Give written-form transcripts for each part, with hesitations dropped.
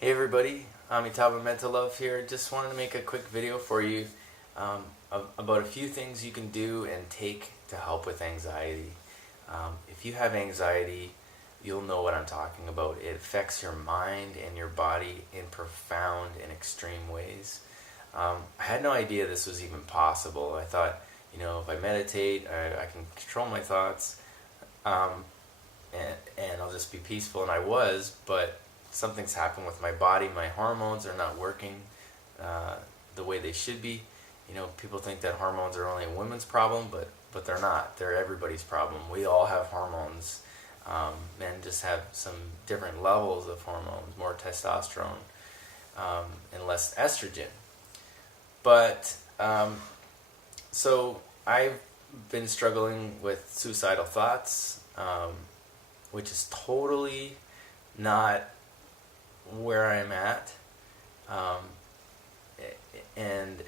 Hey everybody, Amitabha Mental Love here. Just wanted to make a quick video for you about a few things you can do and take to help with anxiety. If you have anxiety, you'll know what I'm talking about. It affects your mind and your body in profound and extreme ways. I had no idea this was even possible. I thought, if I meditate, I can control my thoughts, and I'll just be peaceful, and I was, but something's happened with my body. My hormones are not working the way they should be. People think that hormones are only a women's problem, but they're not. They're everybody's problem. We all have hormones. Men just have some different levels of hormones, more testosterone and less estrogen. But so I've been struggling with suicidal thoughts, which is totally not where I'm at,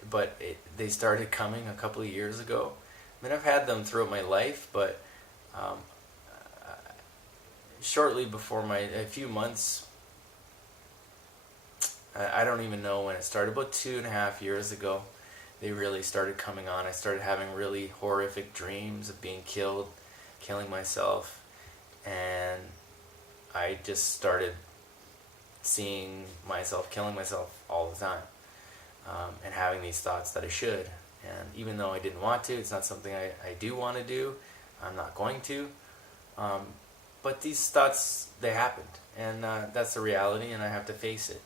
but they started coming a couple of years ago. I mean, I've had them throughout my life, but shortly before a few months, I don't even know when it started, about 2.5 years ago, they really started coming on. I started having really horrific dreams of being killed, killing myself, and I just started seeing myself killing myself all the time, and having these thoughts that I should. And even though I didn't want to, it's not something I do want to do. I'm not going to. But these thoughts, they happened, and that's the reality, and I have to face it.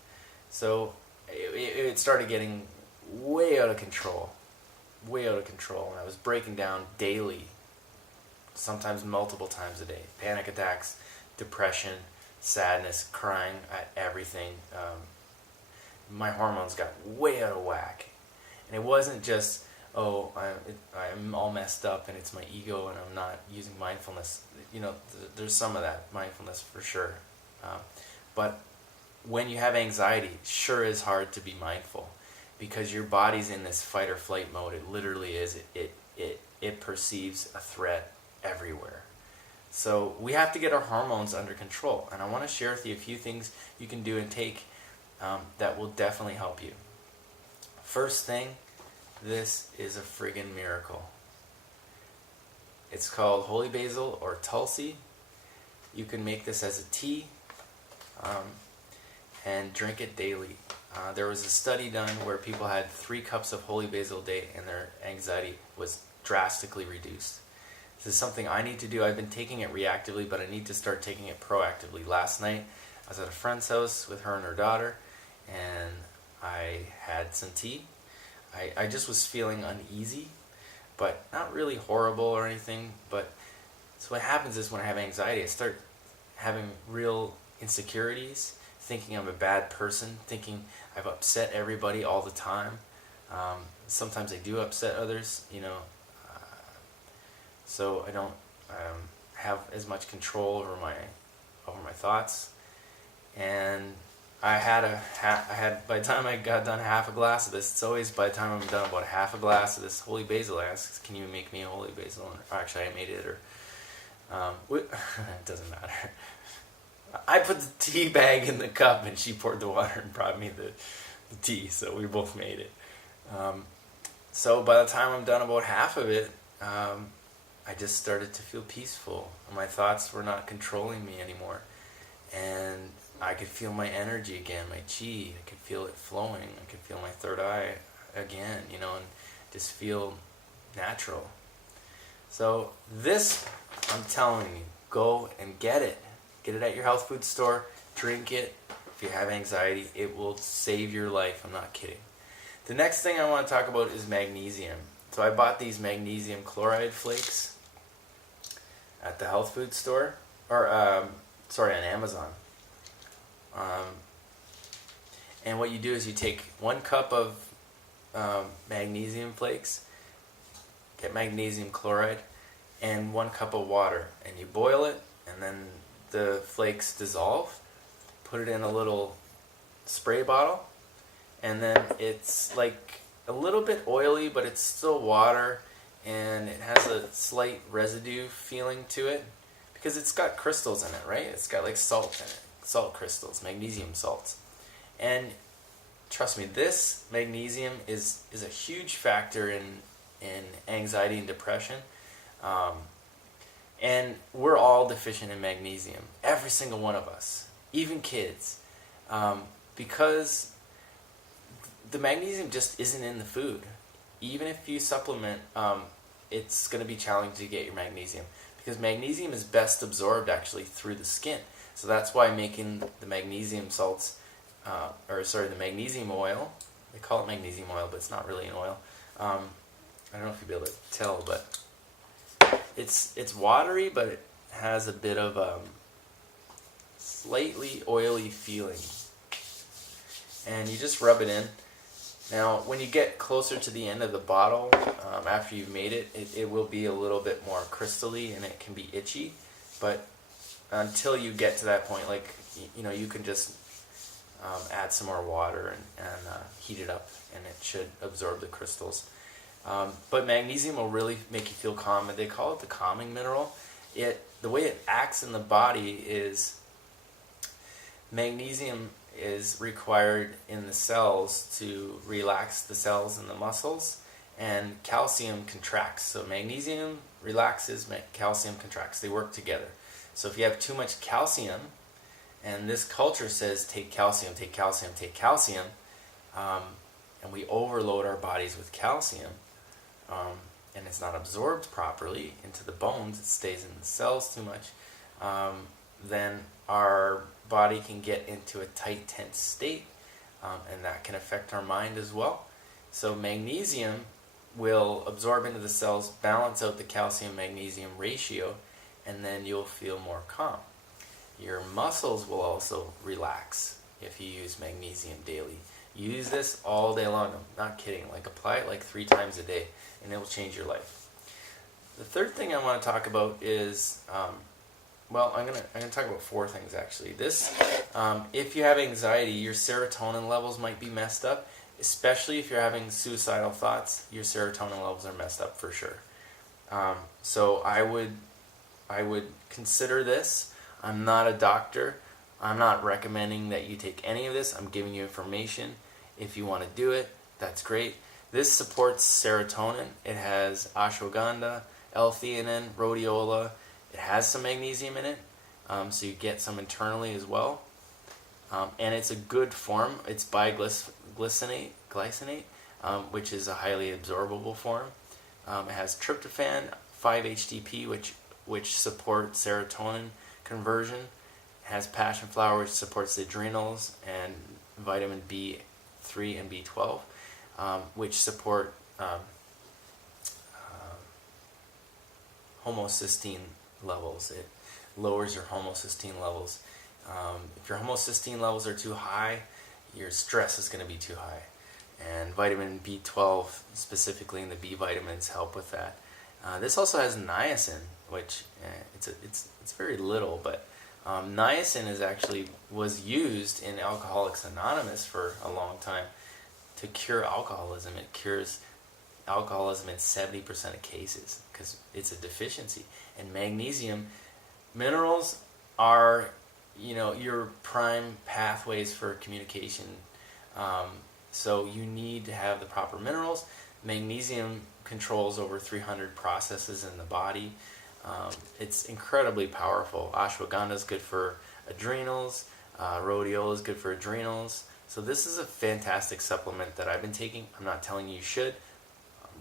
So it started getting way out of control, and I was breaking down daily, sometimes multiple times a day. Panic attacks, depression, sadness, crying at everything. My hormones got way out of whack, and it wasn't just, I'm all messed up and it's my ego and I'm not using mindfulness. There's some of that mindfulness for sure, but when you have anxiety, it sure is hard to be mindful, because your body's in this fight or flight mode. It literally is. It perceives a threat everywhere. So we have to get our hormones under control, and I want to share with you a few things you can do and take that will definitely help you. First thing, this is a friggin' miracle. It's called holy basil or tulsi. You can make this as a tea and drink it daily. There was a study done where people had 3 cups of holy basil a day and their anxiety was drastically reduced. This is something I need to do. I've been taking it reactively, but I need to start taking it proactively. Last night, I was at a friend's house with her and her daughter, and I had some tea. I just was feeling uneasy, but not really horrible or anything. But so what happens is when I have anxiety, I start having real insecurities, thinking I'm a bad person, thinking I've upset everybody all the time. Sometimes I do upset others, so I don't have as much control over my thoughts. And I had by the time I got done half a glass of this, it's always by the time I'm done about half a glass of this holy basil, I ask, can you make me a holy basil? Or actually, I made it, or it doesn't matter. I put the tea bag in the cup, and she poured the water and brought me the tea, so we both made it. So by the time I'm done about half of it, I just started to feel peaceful. My thoughts were not controlling me anymore. And I could feel my energy again, my chi. I could feel it flowing. I could feel my third eye again, and just feel natural. So this, I'm telling you, go and get it. Get it at your health food store. Drink it. If you have anxiety, it will save your life. I'm not kidding. The next thing I want to talk about is magnesium. So I bought these magnesium chloride flakes at the health food store, or on Amazon. And what you do is you take 1 cup of magnesium flakes, get magnesium chloride, and 1 cup of water, and you boil it, and then the flakes dissolve. Put it in a little spray bottle, and then it's like a little bit oily, but it's still water, and it has a slight residue feeling to it because it's got crystals in it, right? It's got like salt in it, salt crystals, magnesium salts. And trust me, this magnesium is a huge factor in anxiety and depression. And we're all deficient in magnesium, every single one of us, even kids, because the magnesium just isn't in the food. Even if you supplement, it's going to be challenging to get your magnesium, because magnesium is best absorbed actually through the skin. So that's why making the magnesium salts, the magnesium oil, they call it magnesium oil, but it's not really an oil. I don't know if you'll be able to tell, but it's watery, but it has a bit of slightly oily feeling. And you just rub it in. Now, when you get closer to the end of the bottle, after you've made it, it will be a little bit more crystally and it can be itchy. But until you get to that point, like, you can just add some more water and heat it up, and it should absorb the crystals. But magnesium will really make you feel calm. They call it the calming mineral. The way it acts in the body is magnesium is required in the cells to relax the cells and the muscles, and calcium contracts. So magnesium relaxes, calcium contracts. They work together. So if you have too much calcium, and this culture says take calcium, take calcium, take calcium, and we overload our bodies with calcium, and it's not absorbed properly into the bones, it stays in the cells too much, then our body can get into a tight, tense state, and that can affect our mind as well. So magnesium will absorb into the cells, balance out the calcium-magnesium ratio, and then you'll feel more calm. Your muscles will also relax if you use magnesium daily. Use this all day long. I'm not kidding. Apply it 3 times a day, and it will change your life. The third thing I want to talk about is, I'm gonna talk about 4 things actually. This, if you have anxiety, your serotonin levels might be messed up, especially if you're having suicidal thoughts. Your serotonin levels are messed up for sure. So I would consider this. I'm not a doctor. I'm not recommending that you take any of this. I'm giving you information. If you want to do it, that's great. This supports serotonin. It has ashwagandha, L-theanine, rhodiola. It has some magnesium in it, so you get some internally as well. And it's a good form. It's glycinate, which is a highly absorbable form. It has tryptophan, 5-HTP, which supports serotonin conversion. It has passion flower, which supports the adrenals, and vitamin B3 and B12, which support homocysteine levels. It lowers your homocysteine levels. If your homocysteine levels are too high, your stress is going to be too high. And vitamin B12, specifically in the B vitamins, help with that. This also has niacin, which it's very little, but niacin was used in Alcoholics Anonymous for a long time to cure alcoholism. It cures alcoholism in 70% of cases because it's a deficiency. And magnesium minerals are, your prime pathways for communication. So you need to have the proper minerals. Magnesium controls over 300 processes in the body. It's incredibly powerful. Ashwagandha is good for adrenals. Rhodiola is good for adrenals. So this is a fantastic supplement that I've been taking. I'm not telling you should.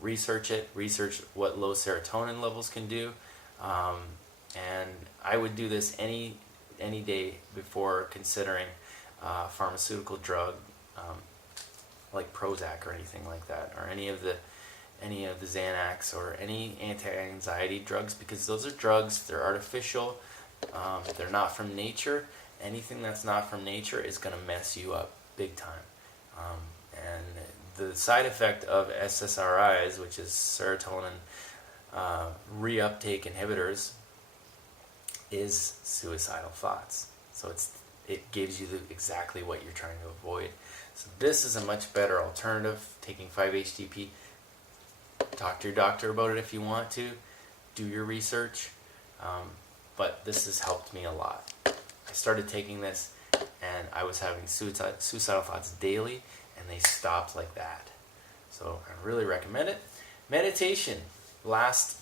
Research it. Research what low serotonin levels can do. And I would do this any day before considering pharmaceutical drug like Prozac or anything like that, or any of the Xanax or any anti-anxiety drugs, because those are drugs. They're artificial. They're not from nature. Anything that's not from nature is going to mess you up big time. And the side effect of SSRIs, which is serotonin reuptake inhibitors, is suicidal thoughts. So it gives you exactly what you're trying to avoid. So this is a much better alternative. Taking 5-HTP. Talk to your doctor about it if you want to. Do your research. But this has helped me a lot. I started taking this, and I was having suicidal thoughts daily, and they stopped like that. So I really recommend it. Meditation. Last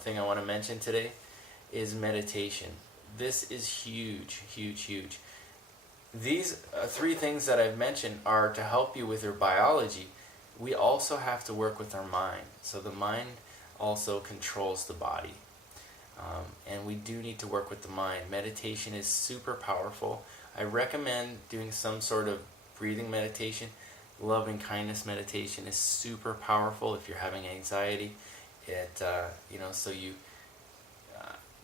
thing I want to mention today is meditation. This is huge, huge, huge. These three things that I've mentioned are to help you with your biology. We also have to work with our mind. So the mind also controls the body. And we do need to work with the mind. Meditation is super powerful. I recommend doing some sort of breathing meditation. Loving kindness meditation is super powerful if you're having anxiety. So you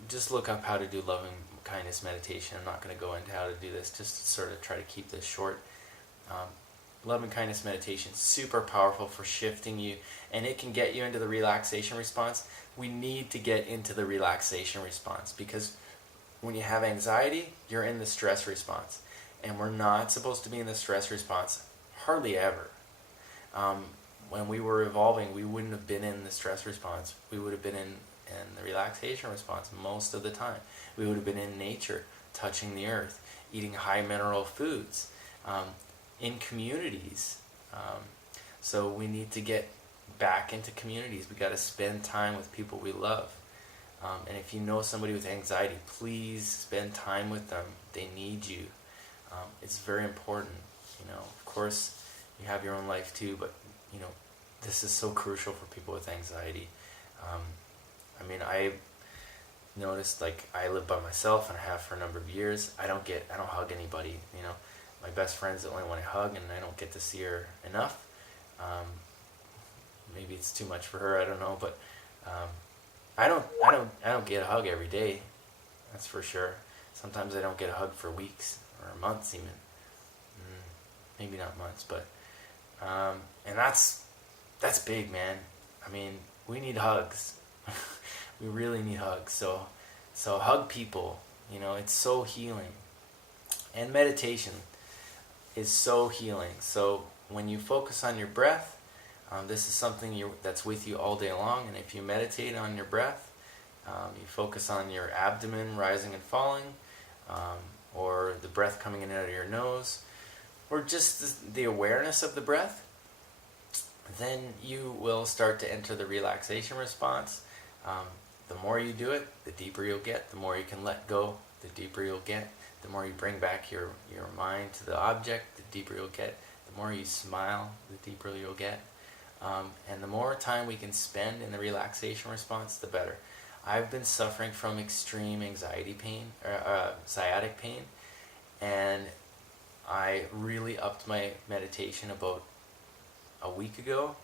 just look up how to do loving kindness meditation. I'm not going to go into how to do this, just to sort of try to keep this short. Loving kindness meditation, super powerful for shifting you, and it can get you into the relaxation response. We need to get into the relaxation response, because when you have anxiety, you're in the stress response, and we're not supposed to be in the stress response hardly ever. When we were evolving, we wouldn't have been in the stress response. We would have been in the relaxation response most of the time. We would have been in nature, touching the earth, eating high mineral foods, in communities. So we need to get back into communities. We got to spend time with people we love. And if you know somebody with anxiety, please spend time with them. They need you. It's very important. Of course, you have your own life too, but this is so crucial for people with anxiety. I noticed, I live by myself, and I have for a number of years. I don't hug anybody. My best friend's the only one I hug, and I don't get to see her enough. Maybe it's too much for her. I don't know, but I don't get a hug every day. That's for sure. Sometimes I don't get a hug for weeks or months even. Maybe not months, but and that's big, man. We need hugs. We really need hugs. So hug people. It's so healing. And meditation is so healing. So when you focus on your breath, this is something that's with you all day long. And if you meditate on your breath, you focus on your abdomen rising and falling, or the breath coming in and out of your nose, or just the awareness of the breath, then you will start to enter the relaxation response. The more you do it, the deeper you'll get. The more you can let go, the deeper you'll get. The more you bring back your mind to the object, the deeper you'll get. The more you smile, the deeper you'll get. And the more time we can spend in the relaxation response, the better. I've been suffering from extreme anxiety pain, sciatic pain, and I really upped my meditation about a week ago,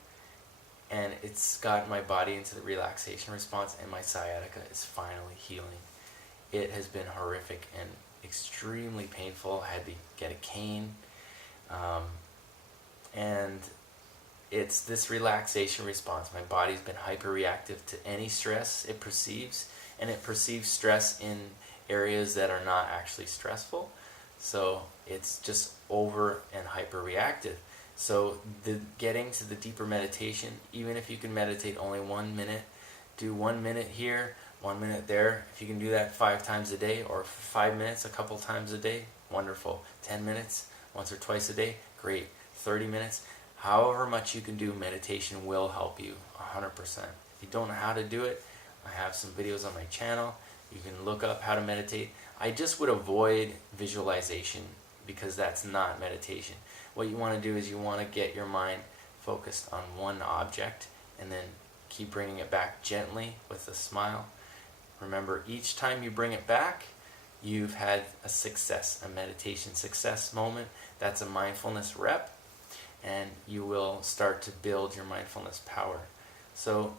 and it's gotten my body into the relaxation response, and my sciatica is finally healing. It has been horrific and extremely painful. I had to get a cane, and it's this relaxation response. My body's been hyperreactive to any stress it perceives, and it perceives stress in areas that are not actually stressful. So it's just over and hyperreactive. So getting to the deeper meditation, even if you can meditate only 1 minute, do 1 minute here, 1 minute there. If you can do that 5 times a day, or 5 minutes a couple times a day, wonderful. 10 minutes once or twice a day, great. 30 minutes, however much you can do, meditation will help you 100%. If you don't know how to do it, I have some videos on my channel. You can look up how to meditate. I just would avoid visualization, because that's not meditation. What you want to do is you want to get your mind focused on one object, and then keep bringing it back gently with a smile. Remember, each time you bring it back, you've had a success, a meditation success moment. That's a mindfulness rep, and you will start to build your mindfulness power. So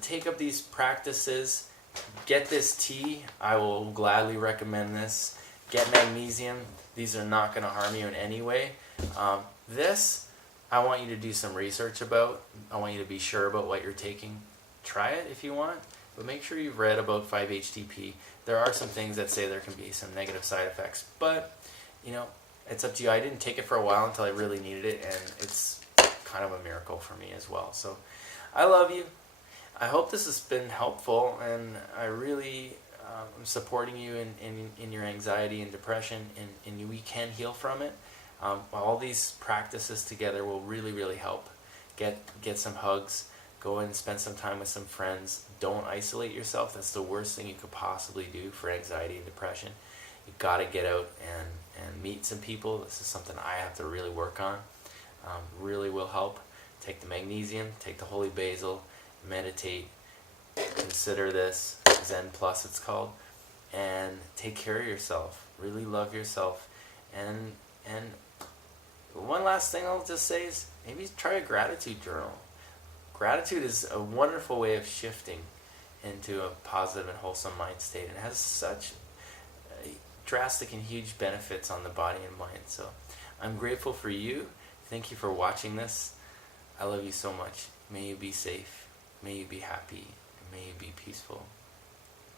take up these practices. Get this tea. I will gladly recommend this. Get magnesium. These are not going to harm you in any way. This, I want you to do some research about. I want you to be sure about what you're taking. Try it if you want, but make sure you've read about 5-HTP. There are some things that say there can be some negative side effects, but it's up to you. I didn't take it for a while until I really needed it, and it's kind of a miracle for me as well. So I love you. I hope this has been helpful, and I really I'm supporting you in your anxiety and depression, and we can heal from it. All these practices together will really, really help. Get some hugs. Go and spend some time with some friends. Don't isolate yourself. That's the worst thing you could possibly do for anxiety and depression. You got to get out and meet some people. This is something I have to really work on. Really will help. Take the magnesium, take the holy basil, meditate, consider this, Zen Plus it's called, and take care of yourself. Really love yourself. And one last thing I'll just say is maybe try a gratitude journal. Gratitude is a wonderful way of shifting into a positive and wholesome mind state, and has such drastic and huge benefits on the body and mind. So I'm grateful for you. Thank you for watching this. I love you so much. May you be safe. May you be happy. And may you be peaceful.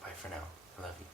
Bye for now. I love you.